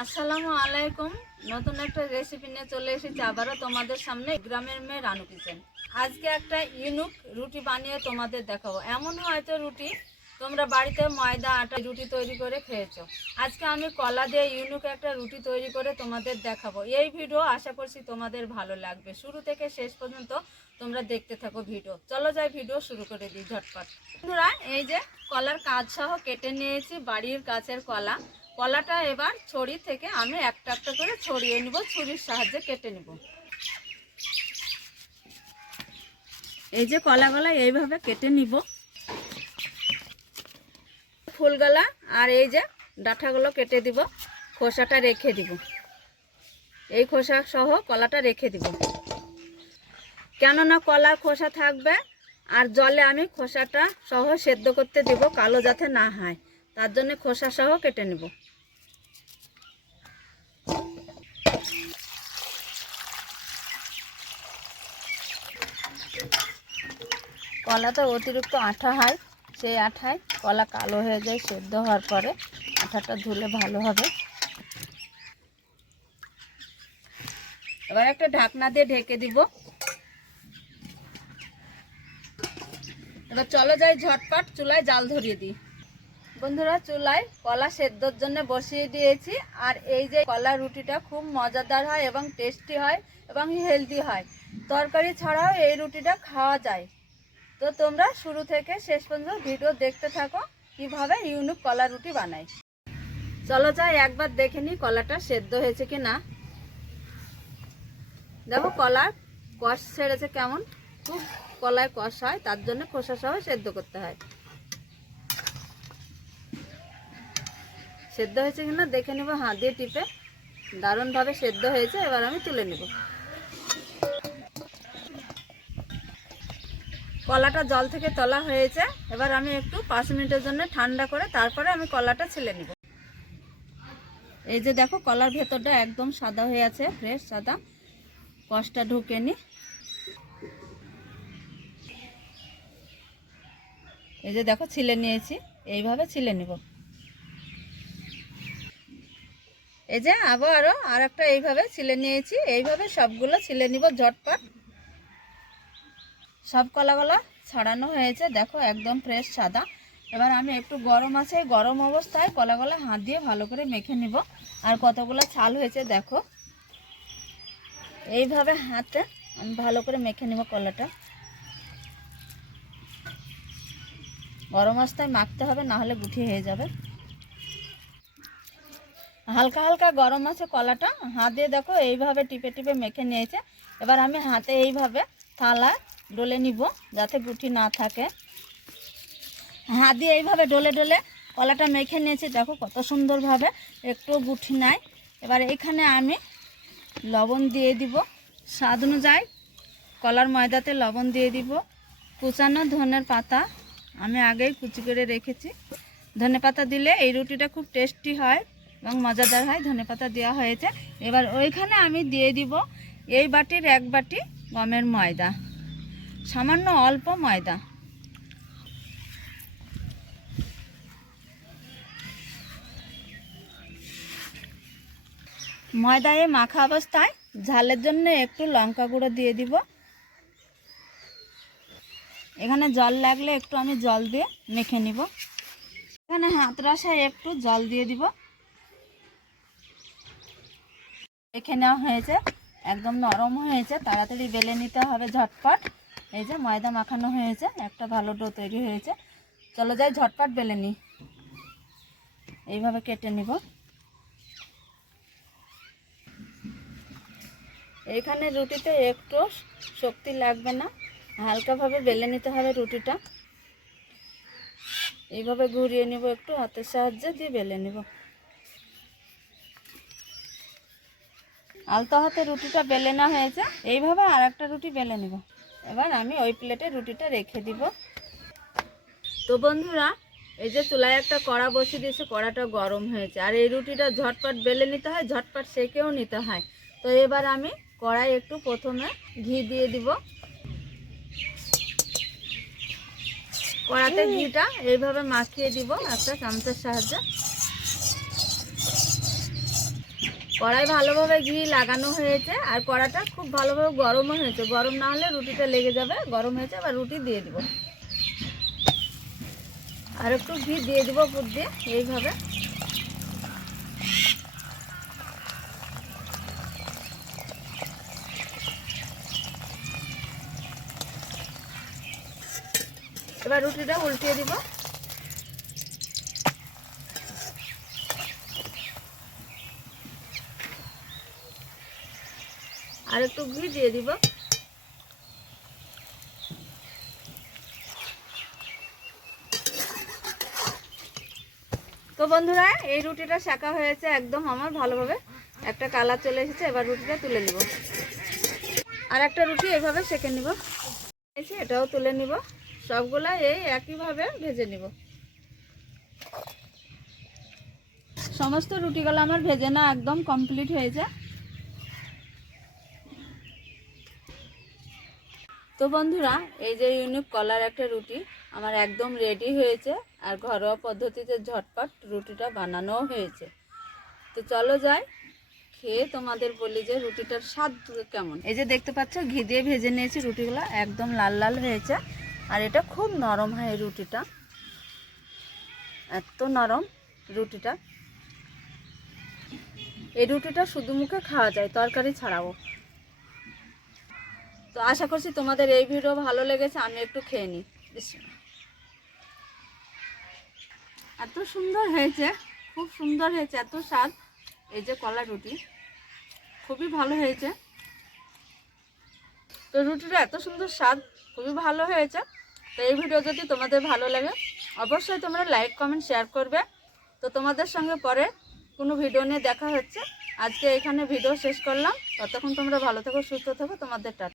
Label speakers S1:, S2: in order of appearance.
S1: আসসালামু আলাইকুম। নতুন একটা রেসিপি নিয়ে চলে এসেছি আবারও তোমাদের সামনে গ্রামের মেয়ে রানু কিচেন। আজকে একটা ইউনুক রুটি বানিয়ে তোমাদের দেখাবো। এমন হয়তো রুটি তোমরা বাড়িতে ময়দা, আটা, রুটি তৈরি করে খেয়েছো। আজকে আমি কলা দিয়ে ইউনুক একটা রুটি তৈরি করে তোমাদের দেখাবো। এই ভিডিও আশা করছি তোমাদের ভালো লাগবে। শুরু থেকে শেষ পর্যন্ত তোমরা দেখতে থাকো ভিডিও চলো যাই ভিডিও শুরু করে দিই ঝটপট। বন্ধুরা, এই যে কলার কাজ সহ কেটে নিয়েছি বাড়ির কাছের কলা। কলাটা এবার ছড়ি থেকে আমি একটা একটা করে ছড়িয়ে নিব, ছুরির সাহায্যে কেটে নিব। এই যে কলাগুলা এইভাবে কেটে নিব। ফুলগলা আর এই যে ডাঁটাগুলো কেটে দিব, খোসাটা রেখে দিব। এই খোসা সহ কলাটা রেখে দিব। কেননা কলার খোসা থাকবে আর জলে আমি খোসাটা সহ সেদ্ধ করতে দিব, কালো যাতে না হয়। তার জন্য খোসা সহ কেটে নেব। কলাতে অতিরিক্ত আঠা হয়, সেই আঠায় কলা কালো হয়ে যায়, সেদ্ধ হওয়ার পরে আঠাটা ধুলে ভালো হবে। এবার একটা ঢাকনা দিয়ে ঢেকে দিব। এবার চলো যাই ঝটপট, চুলায় জাল ধরিয়ে দিই। বন্ধুরা, চুলায় কলা সেদ্ধর জন্য বসিয়ে দিয়েছি। আর এই যে কলা রুটিটা খুব মজাদার হয় এবং টেস্টি হয় এবং হেলদি হয়। তরকারি ছাড়াও এই রুটিটা খাওয়া যায়। তো তোমরা শুরু থেকে শেষ পর্যন্ত ভিডিও দেখতে থাকো, কীভাবে ইউনিক কলা রুটি বানাই চলো যাই, একবার দেখে নিই কলাটা সেদ্ধ হয়েছে কি না দেখো, কলার কষ ছেড়েছে কেমন? খুব কলায় কষ হয়, তার জন্য খোসা সহ সেদ্ধ করতে হয়। সেদ্ধ হয়েছে কিনা দেখে নেব, হাত দিয়ে টিপে। দারুণভাবে সেদ্ধ হয়েছে, এবার আমি তুলে নেব। কলাটা জল থেকে তোলা হয়েছে, এবার আমি একটু পাঁচ মিনিটের জন্য ঠান্ডা করে তারপরে আমি কলাটা ছিলে নিব। এই যে দেখো, কলার ভেতরটা একদম সাদা হয়ে আছে ফ্রেশ সাদা। কষটা ঢুকে নি। এই যে দেখো, ছিলে নিয়েছি, এইভাবে ছিলে নিব। এই যে আবারও আর একটা এইভাবে ছিলে নিয়েছি। এইভাবে সবগুলো ছিলে নিব ঝটপট। সব কলাগুলো ছাড়ানো হয়েছে। দেখো, একদম ফ্রেশ সাদা। এবার আমি একটু গরম আছে। গরম অবস্থায় কলাগুলো হাত দিয়ে ভালো করে মেখে নিব। আর কতগুলো ছাল হয়েছে দেখো। এইভাবে হাতে আমি ভালো করে মেখে নিব কলাটা। গরম অবস্থায় মাখতে হবে না হলে গুঠিয়ে হয়ে যাবে। হালকা হালকা গরম আছে কলাটা। হাত দিয়ে দেখো, এইভাবে টিপে টিপে মেখে নিয়েছে। এবার আমি হাতে এইভাবে থালা ডলে নিব, যাতে গুটি না থাকে। হাত দিয়ে এইভাবে ডলে ডলে কলাটা মেখে নিয়েছি। দেখো কত সুন্দরভাবে একটু গুটি নাই। এবার এখানে আমি লবণ দিয়ে দিব। স্বাদ অনুযায়ী কলার ময়দাতে লবণ দিয়ে দিব। কুচানো ধনের পাতা আমি আগেই কুচি করে রেখেছি। ধনে পাতা দিলে এই রুটিটা খুব টেস্টি হয়। এবং মজাদার হয়, ধনে পাতা দেওয়া হয়েছে। এবার ওইখানে আমি দিয়ে দিব এই বাটির এক বাটি গমের ময়দা, সামান্য অল্প ময়দা। ময়দায় মাখা অবস্থায় ঝালের জন্য একটু লঙ্কা গুঁড়ো দিয়ে দিব। এখানে জল লাগলে একটু আমি জল দিয়ে মেখে নিব। এখানে হাত রসায় একটু জল দিয়ে দিব। মেখে নেওয়া হয়েছে। একদম নরম হয়েছে। তাড়াতাড়ি বেলে নিতে হবে ঝটপট। এই যে ময়দা মাখানো হয়েছে। একটা ভালো ডো তৈরি হয়েছে। চলো যাই, ঝটপট বেলে নিই। এইভাবে কেটে নিব। এখানে রুটিতে একটু শক্তি লাগবে না। হালকাভাবে বেলে নিতে হবে রুটিটা। এইভাবে ঘুরিয়ে নিব একটু হাতের সাহায্যে দিয়ে বেলে নিব। আলতো হাতে রুটিটা বেলে না হয়েছে। এইভাবে আর একটা রুটি বেলে নিব। এবার আমি ওই প্লেটে রুটিটা রেখে দিব। তো বন্ধুরা এই যে চুলায় একটা কড়া বসিয়ে দিয়েছে কড়াটা গরম হয়েছে। আর এই রুটিটা ঝটপট বেলে নিতে হয় ঝটপট সেকেও নিতে হয়। তো এবার আমি কড়াই একটু প্রথমে ঘি দিয়ে দিব। কড়াতে ঘিটা এইভাবে মাখিয়ে দিব একটা চামচের সাহায্যে। কড়াই ভালোভাবে ঘি লাগানো হয়েছে আর কড়াটা খুব ভালোভাবে গরমও হয়েছে। গরম না হলে রুটিটা লেগে যাবে। গরম হয়েছে, এবার রুটি দিয়ে দেবো। আর একটু ঘি দিয়ে দেবো উপর দিয়ে, এইভাবে। এবার রুটিটা উল্টিয়ে দিব। আর একটু ঘি দিয়ে দিব। তো বন্ধুরা, এই রুটিটা শাকা হয়েছে একদম আমার ভালোভাবে। একটা কালার চলে এসেছে, এবার রুটিটা তুলে নিব। আর একটা রুটি এইভাবে সেঁকে নিব। এটাও তুলে নিব। সবগুলা এই একইভাবে ভেজে নিব। সমস্ত রুটিগুলো আমার ভেজে না একদম কমপ্লিট হয়েছে তো বন্ধুরা, এই যে ইউনিক কলার একটা রুটি আমার একদম রেডি হয়েছে আর ঘরোয়া পদ্ধতিতে ঝটপট রুটিটা বানানোও হয়েছে। তো চলো যাই, খেয়ে তোমাদের বলি যে রুটিটার স্বাদ কেমন। এই যে দেখতে পাচ্ছ, ঘি দিয়ে ভেজে নিয়েছি রুটিগুলো, একদম লাল লাল হয়েছে। আর এটা খুব নরম হয় রুটিটা। এত নরম রুটিটা। এই রুটিটা শুধু মুখে খাওয়া যায়, তরকারি ছাড়াও। তো আশা করছি তোমাদের এই ভিডিও ভালো লেগেছে, আমি একটু খেয়ে নিই। এত সুন্দর হয়েছে, খুব সুন্দর হয়েছে, এত স্বাদ। এই যে কলা রুটি, খুবই ভালো হয়েছে। তো রুটিটা এত সুন্দর স্বাদ, খুবই ভালো হয়েছে। তো এই ভিডিও যদি তোমাদের ভালো লাগে, অবশ্যই তোমরা লাইক, কমেন্ট, শেয়ার করবে। তো তোমাদের সঙ্গে পরে কোনো ভিডিও নিয়ে দেখা হচ্ছে। আজকে এখানে ভিডিও শেষ করলাম। ততক্ষণ তোমরা ভালো থেকো, সুস্থ থাকো। তোমাদের টাটা